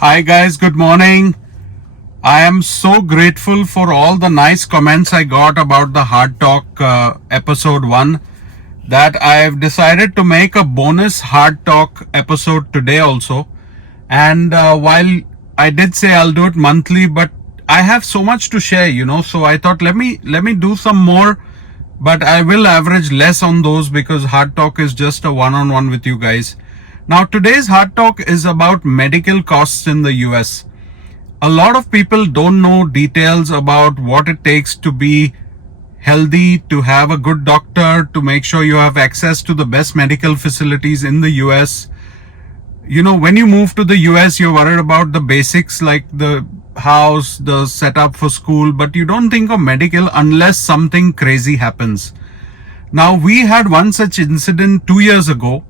Hi guys, good morning. I am so grateful for all the nice comments I got about the Hard Talk episode 1 that I've decided to make a bonus Hard Talk episode today also. And while I did say I'll do it monthly, but I have so much to share, so I thought let me do some more, but I will average less on those because Hard Talk is just a one-on-one with you guys. Now today's Hard Talk is about medical costs in the US. A lot of people don't know details about what it takes to be healthy, to have a good doctor, to make sure you have access to the best medical facilities in the US. When you move to the US, you're worried about the basics like the house, the setup for school, but you don't think of medical unless something crazy happens. Now, we had one such incident 2 years ago.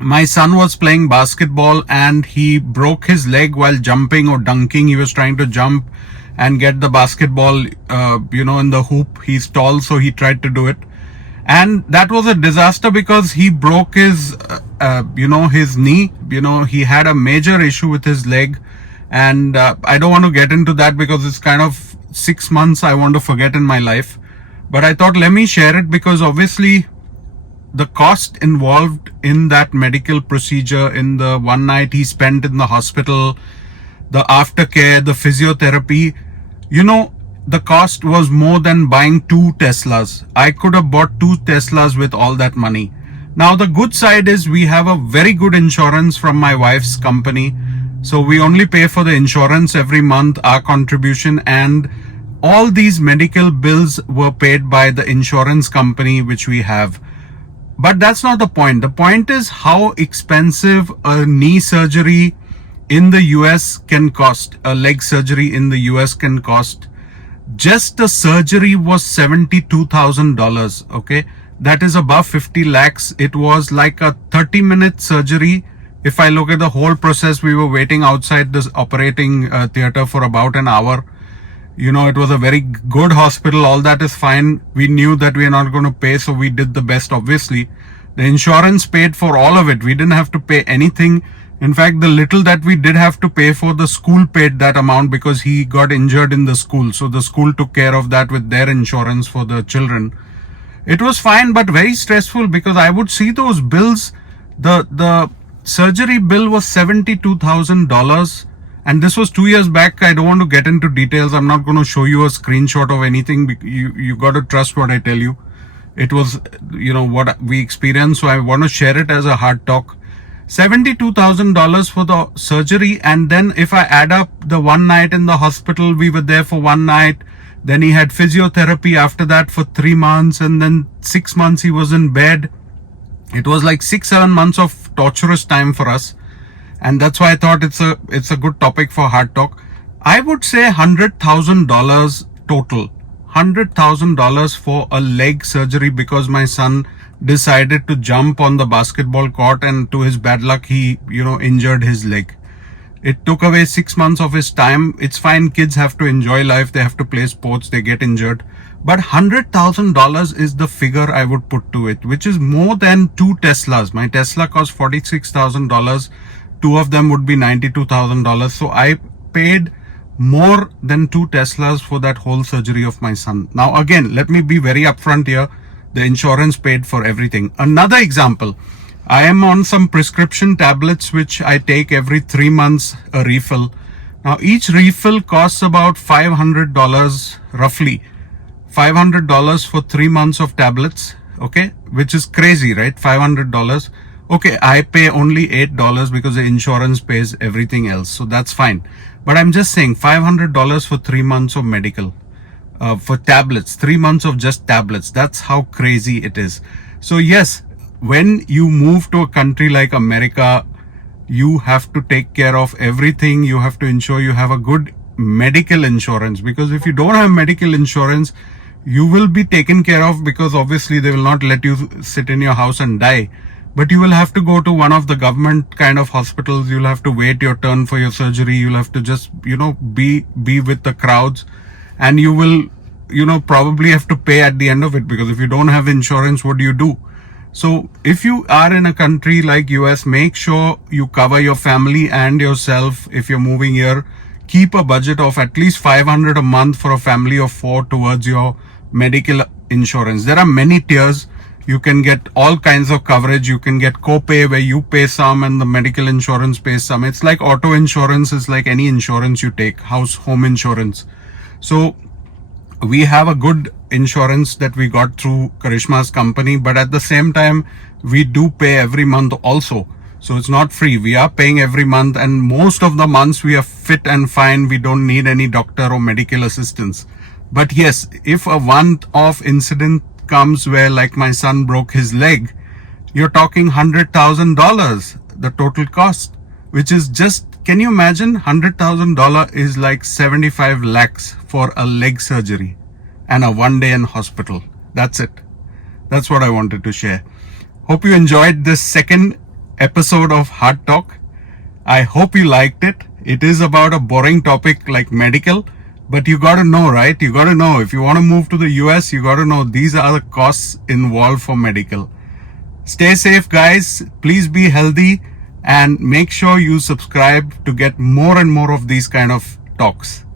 My son was playing basketball and he broke his leg while jumping or dunking. He was trying to jump and get the basketball, in the hoop. He's tall, so he tried to do it. And that was a disaster because he broke his, his knee. He had a major issue with his leg. And I don't want to get into that because it's kind of 6 months I want to forget in my life. But I thought, let me share it because obviously the cost involved in that medical procedure, in the one night he spent in the hospital, the aftercare, the physiotherapy, the cost was more than buying 2 Teslas. I could have bought 2 Teslas with all that money. Now, the good side is we have a very good insurance from my wife's company. So we only pay for the insurance every month, our contribution, and all these medical bills were paid by the insurance company which we have. But that's not the point. The point is how expensive a knee surgery in the US can cost. A leg surgery in the US can cost. Just the surgery was $72,000. Okay. That is above 50 lakhs. It was like a 30-minute surgery. If I look at the whole process, we were waiting outside this operating theater for about an hour. It was a very good hospital. All that is fine. We knew that we are not going to pay, so we did the best, obviously. The insurance paid for all of it. We didn't have to pay anything. In fact, the little that we did have to pay for, the school paid that amount because he got injured in the school. So the school took care of that with their insurance for the children. It was fine, but very stressful because I would see those bills. The surgery bill was $72,000. And this was 2 years back. I don't want to get into details. I'm not going to show you a screenshot of anything. You got to trust what I tell you. It was, what we experienced. So I want to share it as a hard talk. $72,000 for the surgery. And then if I add up the one night in the hospital, we were there for one night. Then he had physiotherapy after that for 3 months. And then 6 months he was in bed. It was like 6-7 months of torturous time for us. And that's why I thought it's a good topic for Hard Talk. I would say $100,000 total. $100,000 for a leg surgery because my son decided to jump on the basketball court and to his bad luck, he, injured his leg. It took away 6 months of his time. It's fine. Kids have to enjoy life. They have to play sports. They get injured. But $100,000 is the figure I would put to it, which is more than 2 Teslas. My Tesla cost $46,000. 2 of them would be $92,000. So I paid more than 2 Teslas for that whole surgery of my son. Now, again, let me be very upfront here. The insurance paid for everything. Another example, I am on some prescription tablets, which I take every 3 months, a refill. Now, each refill costs about $500 roughly. $500 for 3 months of tablets. Okay. Which is crazy, right? $500. Okay, I pay only $8 because the insurance pays everything else. So that's fine. But I'm just saying $500 for 3 months of medical, for tablets, 3 months of just tablets. That's how crazy it is. So yes, when you move to a country like America, you have to take care of everything. You have to ensure you have a good medical insurance, because if you don't have medical insurance, you will be taken care of, because obviously they will not let you sit in your house and die. But you will have to go to one of the government kind of hospitals. You'll have to wait your turn for your surgery. You'll have to just, be with the crowds, and you will, probably have to pay at the end of it, because if you don't have insurance, what do you do? So if you are in a country like US, make sure you cover your family and yourself. If you're moving here, keep a budget of at least 500 a month for a family of 4 towards your medical insurance. There are many tiers. You can get all kinds of coverage. You can get copay where you pay some and the medical insurance pays some. It's like auto insurance. It's like any insurance you take, home insurance. So we have a good insurance that we got through Karishma's company, but at the same time, we do pay every month also. So it's not free. We are paying every month, and most of the months we are fit and fine. We don't need any doctor or medical assistance. But yes, if a one-off incident comes where, like, my son broke his leg, you're talking $100,000, the total cost, which is just, can you imagine? $100,000 is like 75 lakhs for a leg surgery and a 1 day in hospital. That's it. That's what I wanted to share. Hope you enjoyed this second episode of Heart Talk. I hope you liked it. It is about a boring topic like medical, but you got to know, right? You got to know if you want to move to the US, you got to know these are the costs involved for medical. Stay safe, guys. Please be healthy and make sure you subscribe to get more and more of these kind of talks.